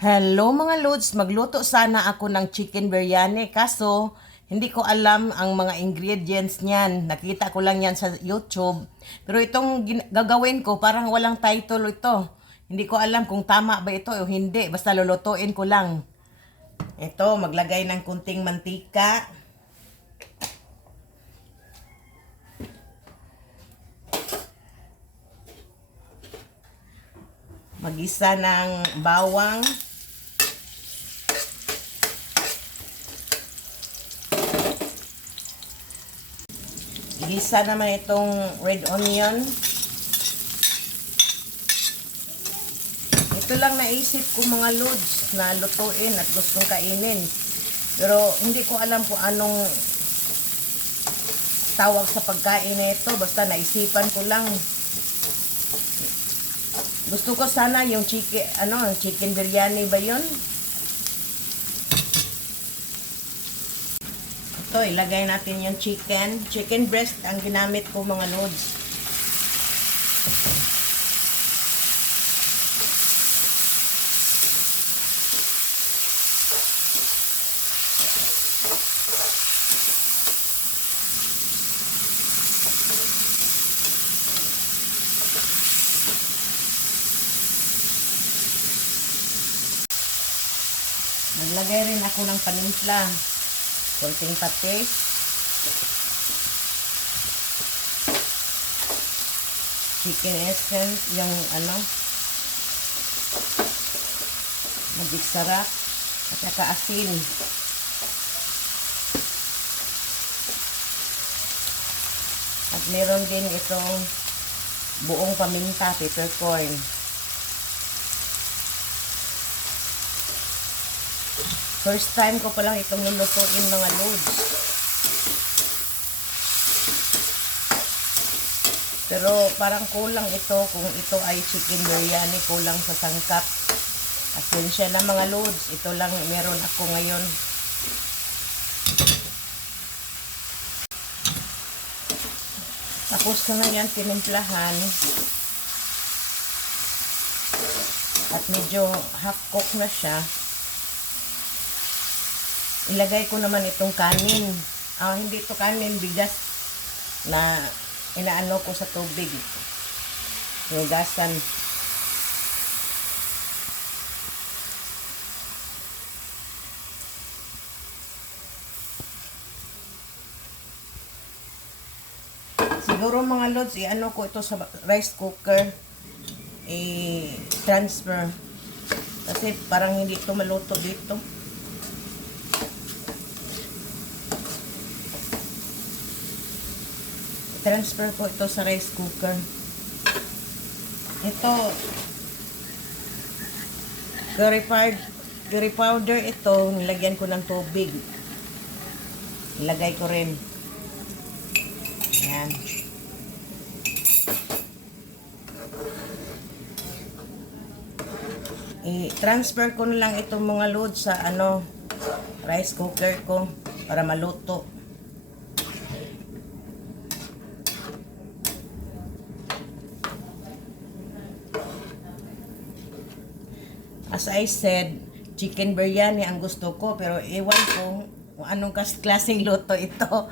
Hello mga lods, magluto sana ako ng chicken biryani kaso hindi ko alam ang mga ingredients niyan. Nakita ko lang yan sa YouTube. Pero itong gagawin ko parang walang title ito. Hindi ko alam kung tama ba ito o hindi. Basta lulutuin ko lang. Ito, maglagay ng kunting mantika. Magisa ng bawang. Igisa naman itong red onion. Ito lang naisip ko mga lods na lutuin at gustong kainin. Pero hindi ko alam kung anong tawag sa pagkain na ito. Basta naisipan ko lang. Gusto ko sana yung chicken biryani ba yun? Ito, ilagay natin yung chicken. Chicken breast ang ginamit ko mga lods. Naglagay rin ako ng panimpla. Konting patis. Chicken essence, yung magic sarap. At saka asin. At meron din itong buong paminta, peppercorn. First time ko pa lang itong lulutuin mga lods. Pero parang kulang ito kung ito ay chicken biryani, kulang sa sangkap. Asensya na mga lods, ito lang meron ako ngayon. Tapos ko na yan tinimplahan. At medyo half cook na siya. Ilagay ko naman itong kanin. Hindi ito kanin, bigas na inaano ko sa tubig. Hugasan. Siguro mga lods, i-ano ko ito sa rice cooker. I-transfer. Kasi parang hindi ito maluto dito. Transfer ko ito sa rice cooker. Ito curry powder ito, nilagyan ko ng tubig. Ilagay ko rin. Ayan. I-transfer ko na lang itong mga load sa rice cooker ko para maluto. As I said, chicken biryani ang gusto ko, pero ewan ko kung anong klaseng luto ito.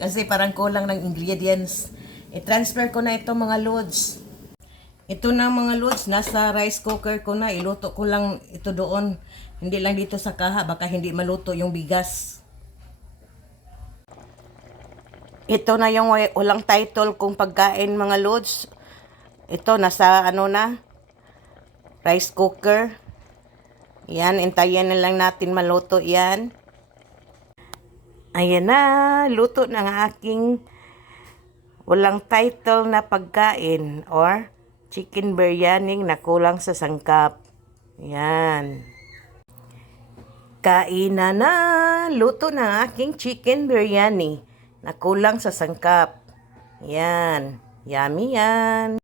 Kasi parang kulang ng ingredients. I-transfer ko na ito mga loads. Ito na mga loads, nasa rice cooker ko na. Iluto ko lang ito doon. Hindi lang dito sa kaha, baka hindi maluto yung bigas. Ito na yung walang title kung pagkain mga loads. Ito, nasa rice cooker. Yan, intayin na lang natin maluto yan. Ayan na, luto ng aking walang title na pagkain or chicken biryani na kulang sa sangkap. Yan. Kainan na, luto ng aking chicken biryani na kulang sa sangkap. Yan, yummy yan.